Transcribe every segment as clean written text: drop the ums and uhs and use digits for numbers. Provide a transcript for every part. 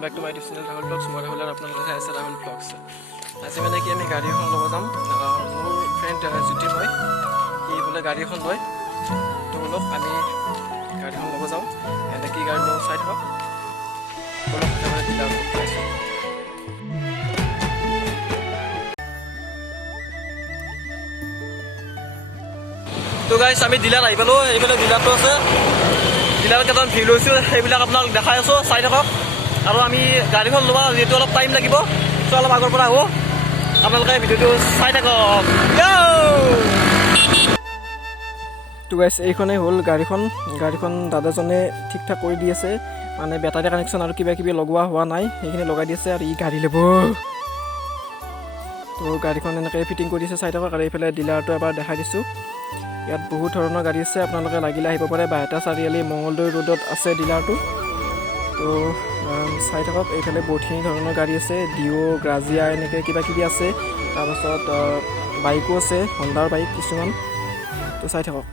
welcome back to my channel Rahul blogs मैं राहुल আপোনালোকে চাই আছে ৰাহুল ব্লগছ আজি মানে কি আমি গাড়ী এখন ল'ব যাম মোৰ ফ্ৰেণ্ড জ্যোতিৰ্ময় সি বোলে গাড়ী এখন লয় তো বলক আমি গাড়ী এখন ল'ব যাওঁ এনে কি গাড়ী লওঁ চাই থাকক বলক আমরা ডিলাৰ পাইছো তো গাইস আমি ডিলাৰ আহি পালো এইফালে ডিলাৰটো আছে ডিলাৰ কেইটামান ভিউ লৈছো সেইবিলাক আপোনালোক দেখাই আছো চাই থাকক আৰু আমি গাড়ীখন লোৱা যেটো অলপ টাইম লাগিব তো অলপ আগৰ পৰা আহো আপোনালোকে ভিডিওটো চাই থাকক তো গাইস এইখনে হল গাড়ীখন দাদাজনে ঠিক ঠাক কৰি দি আছে মানে বেটাৰী কানেকচন আৰু কিবা কিবি লগোৱা হোৱা নাই সেইখিনি লগাই দি আছে আৰু ই গাড়ী ল'ব তো গাড়ীখন এনেকৈ ফিটিং কৰি দিছে চাই থাকক আৰু এইফালে ডিলাৰটো এবাৰ দেখাই দিছোঁ ইয়াত বহুত ধৰণৰ গাড়ী আছে আপোনালোকে লাগিলে আহিব পাৰে বাইহাটা চাৰিআলি মঙ্গলদৈ ৰোডত আছে ডিলাৰটো তো চাই থাকক এইফালে বহুতখিনি ধৰণৰ গাড়ী আছে ডিঅ' গ্ৰাজিয়া এনেকৈ কিবা কিবি আছে তাৰপাছত বাইকো আছে হণ্ডাৰ বাইক কিছুমান তো চাই থাকক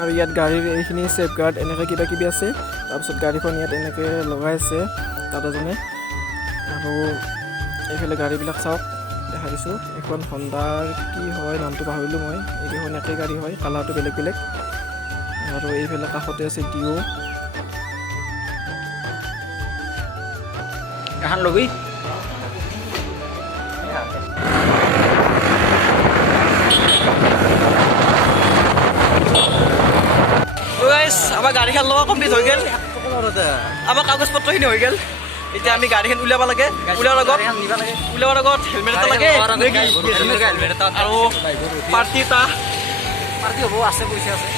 আৰু ইয়াত গাড়ীৰ এইখিনি ছেফগাৰ্ড এনেকৈ কিবা কিবি আছে তাৰপাছত গাড়ীখন ইয়াত এনেকৈ লগাই আছে দাদাজনে আৰু এইফালে গাড়ীবিলাক চাওক দেখা দিছোঁ এখন হণ্ডাৰ কি হয় নামটো পাহৰিলোঁ মই এইকেইখন একেই গাড়ী হয় কালাৰটো বেলেগ বেলেগ আৰু এইফালে কাষতে আছে ডিঅ' এখন লবি আমাৰ গাড়ীখন লোৱা কমপ্লিট হৈ গ'ল আমাৰ কাগজ পত্ৰখিনি হৈ গ'ল এতিয়া আমি গাড়ীখন উলিয়াব লাগে উলিয়াবৰ আগত হেলমেট এটা লাগে আৰু পাৰ্টি এটা হ'ব আছে পইচা আছে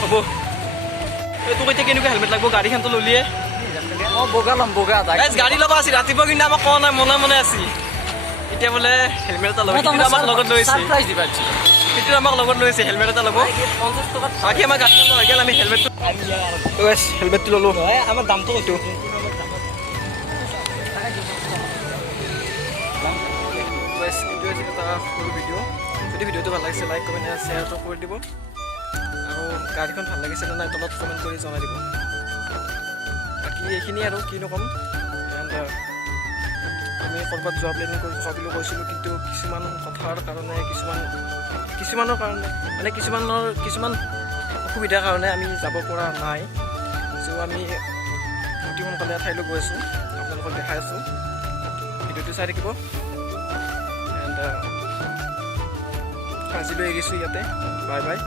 হ'ব তোক এতিয়া কেনেকুৱা হেলমেট লাগিব গাড়ীখনটো ল'লিয়ে অঁ বগা ল'ম বগা গাড়ী ল'ব আছিল ৰাতিপুৱা কিন্তু আমাক কোৱা নাই মনে আছিল এতিয়া বোলে হেলমেট এটা ল'ব কিন্তু আমাক লগত লৈ আহিছে সেইটো আমাক লগত লৈ আহিছে হেলমেট এটা ল'ব 50 টকা বাকী আমাৰ গাড়ীখন হৈ গ'ল আমি হেলমেটটো হেলমেটটো ল'লোঁ আমাৰ দামটো এইটো এটা সৰু ভিডিঅ' যদি ভিডিঅ'টো ভাল লাগিছে লাইক কমেণ্ট শ্বেয়াৰটো কৰি দিব আৰু গাড়ীখন ভাল লাগিছে নে নাই তলত কমেণ্ট কৰি জনাই দিব বাকী এইখিনি আৰু কিনো ক'ম আমি ক'ৰবাত যোৱা প্লেনিং কৰি থকা বুলি কৈছিলোঁ কিন্তু কিছুমান কথাৰ কাৰণে কিছুমান অসুবিধাৰ কাৰণে আমি যাব পৰা নাই চ' আমি অতি সোনকালে ঠাইলৈ গৈ আছোঁ আপোনালোকক দেখাই আছোঁ ভিডিঅ'টো চাই থাকিব এণ্ড আজিলৈ এৰিছোঁ ইয়াতে বাই বাই